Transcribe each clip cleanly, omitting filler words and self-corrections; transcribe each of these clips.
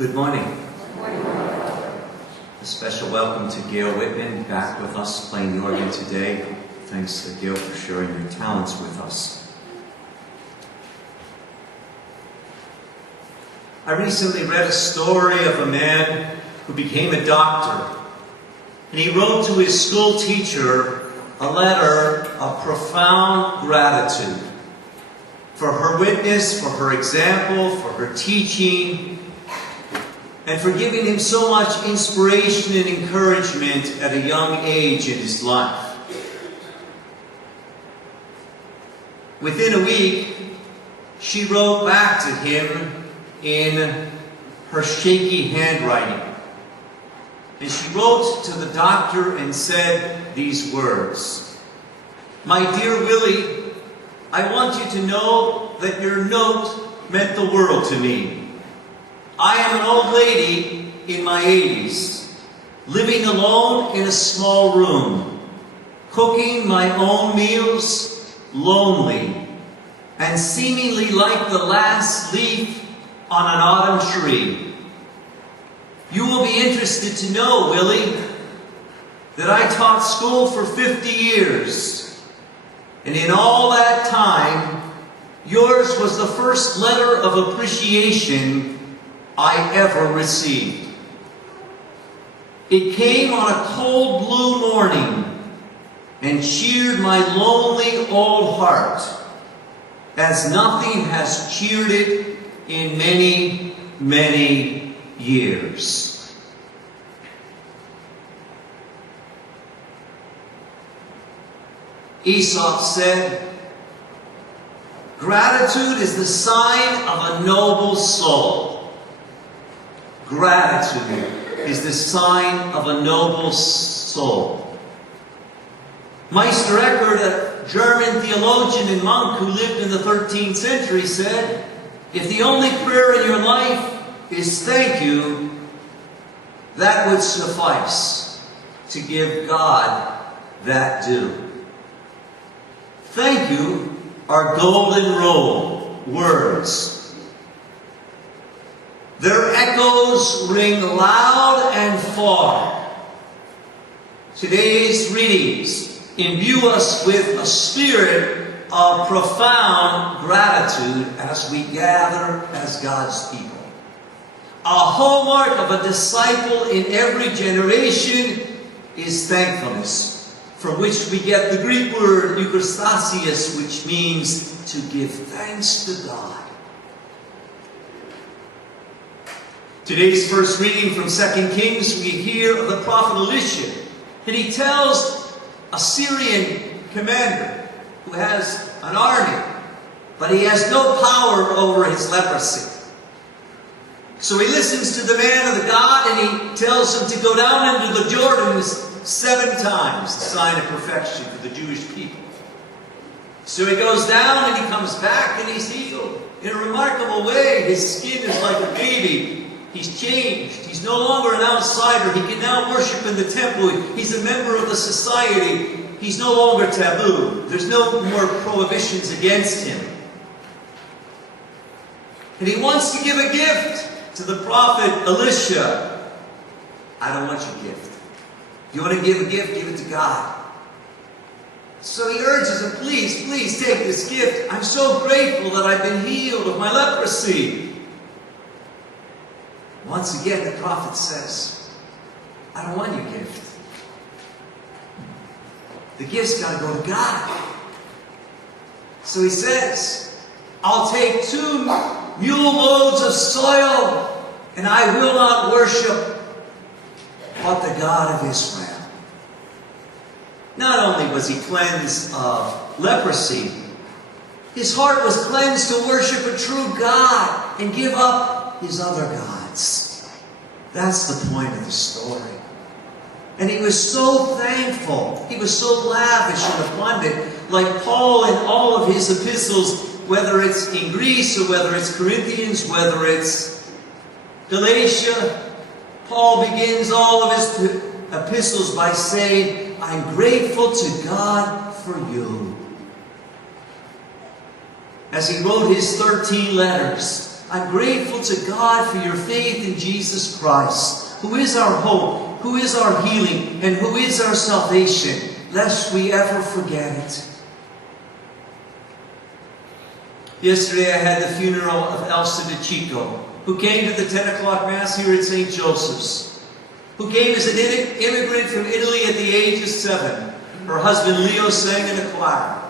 Good morning. A special welcome to Gail Whitman, back with us playing the organ today. Thanks to Gail for sharing your talents with us. I recently read a story of a man who became a doctor. And he wrote to his school teacher a letter of profound gratitude for her witness, for her example, for her teaching, and for giving him so much inspiration and encouragement at a young age in his life. Within a week, she wrote back to him in her shaky handwriting. And she wrote to the doctor and said these words: "My dear Willie, I want you to know that your note meant the world to me. I am an old lady in my 80s, living alone in a small room, cooking my own meals, lonely, and seemingly like the last leaf on an autumn tree. You will be interested to know, Willie, that I taught school for 50 years, and in all that time, yours was the first letter of appreciation I ever received. It came on a cold blue morning and cheered my lonely old heart, as nothing has cheered it in many, many years." Aesop said, "Gratitude is the sign of a noble soul." Gratitude is the sign of a noble soul. Meister Eckhart, a German theologian and monk who lived in the 13th century, said, "If the only prayer in your life is thank you, that would suffice to give God that due." Thank you are golden rule words. Their echoes ring loud and far. Today's readings imbue us with a spirit of profound gratitude as we gather as God's people. A hallmark of a disciple in every generation is thankfulness, from which we get the Greek word euchristasias, which means to give thanks to God. Today's first reading from 2 Kings, we hear of the prophet Elisha. And he tells a Syrian commander who has an army, but he has no power over his leprosy. So he listens to the man of the God, and he tells him to go down into the Jordan 7 times, the sign of perfection for the Jewish people. So he goes down and he comes back and he's healed in a remarkable way. His skin is like a baby. He's changed. He's no longer an outsider. He can now worship in the temple. He's a member of the society. He's no longer taboo. There's no more prohibitions against him. And he wants to give a gift to the prophet Elisha. "I don't want your gift. You want to give a gift? Give it to God." So he urges him, "Please, please take this gift. I'm so grateful that I've been healed of my leprosy." Once again, the prophet says, "I don't want your gift. The gift's got to go to God." So he says, "I'll take 2 mule loads of soil, and I will not worship but the God of Israel." Not only was he cleansed of leprosy, his heart was cleansed to worship a true God and give up his other gods. That's the point of the story. And he was so thankful. He was so lavish and abundant. Like Paul in all of his epistles, whether it's in Greece or whether it's Corinthians, whether it's Galatia, Paul begins all of his epistles by saying, "I'm grateful to God for you." As he wrote his 13 letters, I'm grateful to God for your faith in Jesus Christ, who is our hope, who is our healing, and who is our salvation, lest we ever forget it. Yesterday I had the funeral of Elsa DeChico, who came to the 10 o'clock Mass here at St. Joseph's, who came as an immigrant from Italy at the age of 7. Her husband Leo sang in the choir.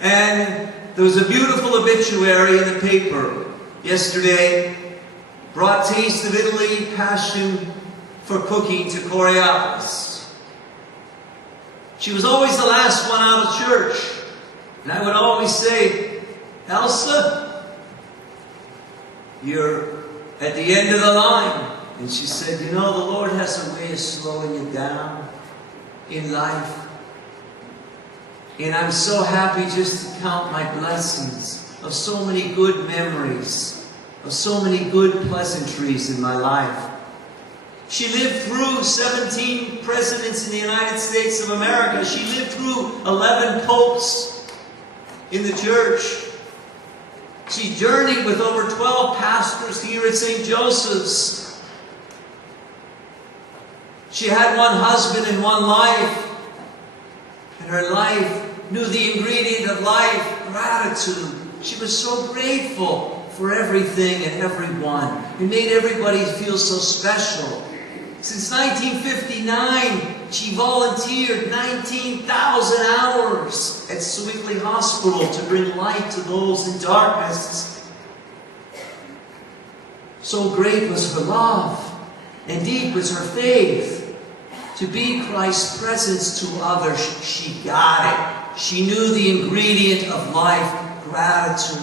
And there was a beautiful obituary in the paper yesterday. Brought taste of Italy, passion for cooking to Coraopolis. She was always the last one out of church. And I would always say, Elsa, you're at the end of the line. And she said, you know, the Lord has a way of slowing you down in life. And I'm so happy just to count my blessings of so many good memories, of so many good pleasantries in my life. She lived through 17 presidents in the United States of America. She lived through 11 popes in the church. She journeyed with over 12 pastors here at St. Joseph's. She had one husband and one life. And her life knew the ingredient of life, gratitude. She was so grateful for everything and everyone. It made everybody feel so special. Since 1959, she volunteered 19,000 hours at Sewickley Hospital to bring light to those in darkness. So great was her love, and deep was her faith. To be Christ's presence to others, she got it. She knew the ingredient of life, gratitude.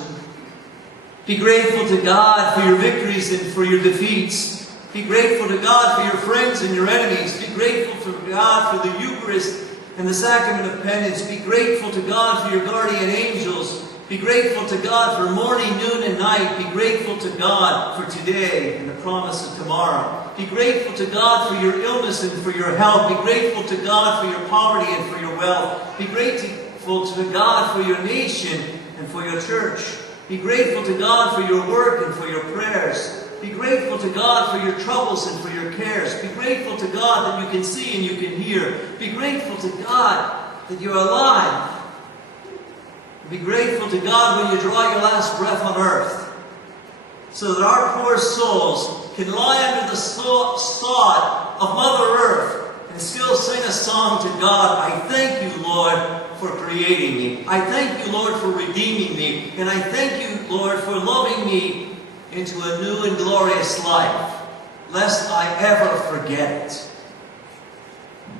Be grateful to God for your victories and for your defeats. Be grateful to God for your friends and your enemies. Be grateful to God for the Eucharist and the sacrament of penance. Be grateful to God for your guardian angels. Be grateful to God for morning, noon, and night. Be grateful to God for today and the promise of tomorrow. Be grateful to God for your illness and for your health. Be grateful to God for your poverty and for your wealth. Be grateful to God for your nation and for your church. Be grateful to God for your work and for your prayers. Be grateful to God for your troubles and for your cares. Be grateful to God that you can see and you can hear. Be grateful to God that you're alive. Be grateful to God when you draw your last breath on earth, so that our poor souls can lie under the sod of Mother Earth and still sing a song to God. I thank you, Lord, for creating me. I thank you, Lord, for redeeming me. And I thank you, Lord, for loving me into a new and glorious life, lest I ever forget it.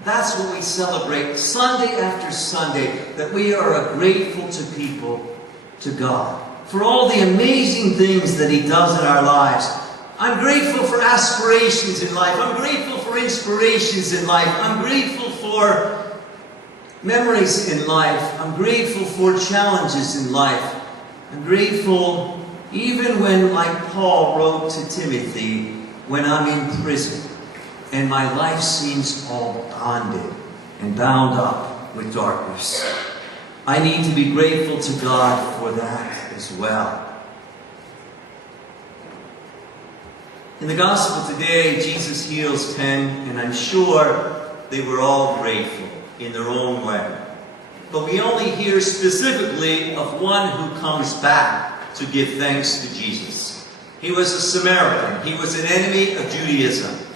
That's what we celebrate Sunday after Sunday, that we are grateful to people, to God, for all the amazing things that He does in our lives. I'm grateful for aspirations in life. I'm grateful for inspirations in life. I'm grateful for memories in life. I'm grateful for challenges in life. I'm grateful even when, like Paul wrote to Timothy, when I'm in prison and my life seems all bonded and bound up with darkness. I need to be grateful to God for that as well. In the Gospel today, Jesus heals 10, and I'm sure they were all grateful in their own way. But we only hear specifically of one who comes back to give thanks to Jesus. He was a Samaritan. He was an enemy of Judaism.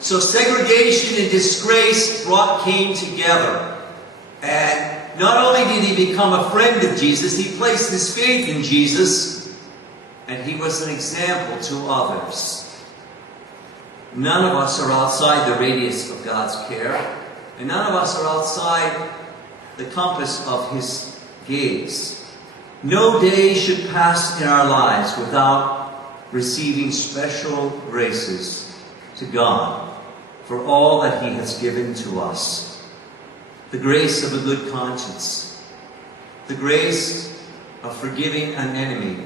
So segregation and disgrace came together. And not only did he become a friend of Jesus, he placed his faith in Jesus, and he was an example to others. None of us are outside the radius of God's care, and none of us are outside the compass of His gaze. No day should pass in our lives without receiving special graces to God for all that He has given to us. The grace of a good conscience, the grace of forgiving an enemy,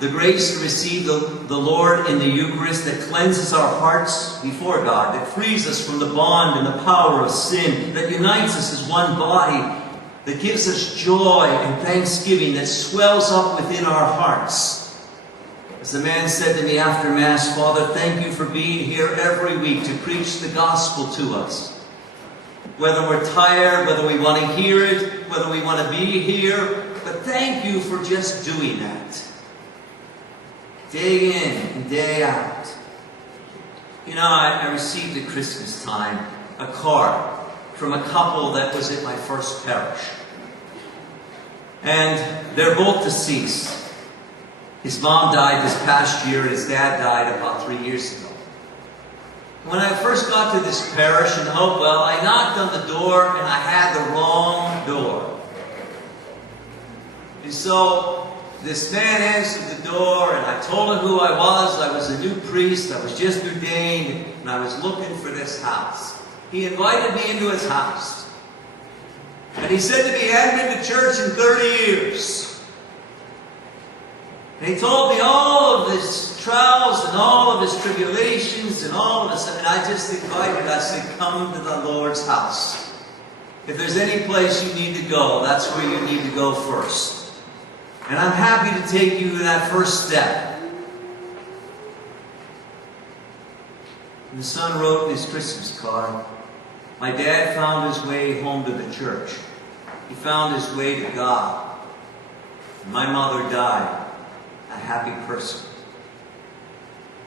the grace to receive the Lord in the Eucharist that cleanses our hearts before God, that frees us from the bond and the power of sin, that unites us as one body, that gives us joy and thanksgiving that swells up within our hearts. As the man said to me after Mass, Father, thank you for being here every week to preach the gospel to us. Whether we're tired, whether we want to hear it, whether we want to be here, but thank you for just doing that. Day in and day out. You know, I received at Christmas time a card from a couple that was at my first parish. And they're both deceased. His mom died this past year, and his dad died about 3 years ago. When I first got to this parish in Hopewell, I knocked on the door, and I had the wrong door. And so this man answered the door, and I told him who I was. I was a new priest. I was just ordained, and I was looking for this house. He invited me into his house. And he said to me he hadn't been to church in 30 years. And he told me all of his trials and all of his tribulations and all of his... And I just invited, I said, come to the Lord's house. If there's any place you need to go, that's where you need to go first. And I'm happy to take you to that first step. And the son wrote in his Christmas card, my dad found his way home to the church. He found his way to God. My mother died a happy person.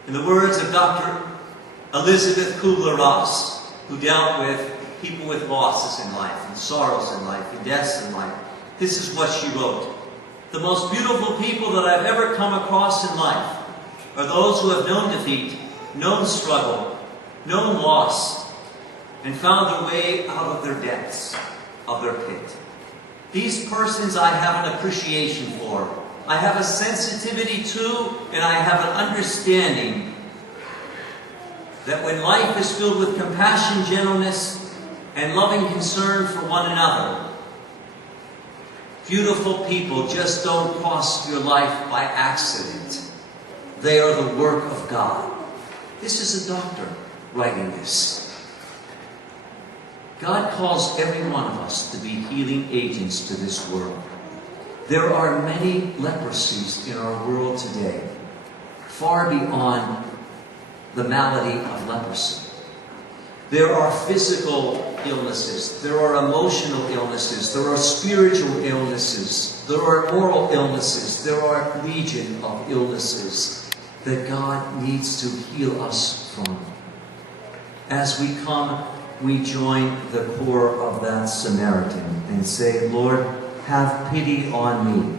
In the words of Dr. Elizabeth Kubler-Ross, who dealt with people with losses in life, and sorrows in life, and deaths in life, this is what she wrote. The most beautiful people that I've ever come across in life are those who have known defeat, known struggle, known loss, and found their way out of their depths, of their pit. These persons I have an appreciation for. I have a sensitivity to, and I have an understanding that when life is filled with compassion, gentleness, and loving concern for one another, beautiful people just don't cross your life by accident. They are the work of God. This is a doctor writing this. God calls every one of us to be healing agents to this world. There are many leprosies in our world today, far beyond the malady of leprosy. There are physical illnesses, there are emotional illnesses, there are spiritual illnesses, there are moral illnesses, there are legion of illnesses that God needs to heal us from. As we come, we join the choir of that Samaritan and say, Lord, have pity on me.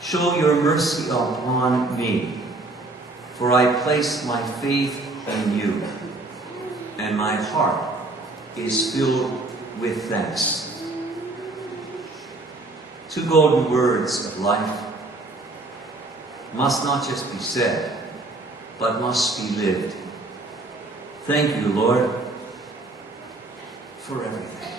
Show your mercy upon me, for I place my faith in you, and my heart is filled with thanks. 2 golden words of life must not just be said, but must be lived. Thank you, Lord, for everything.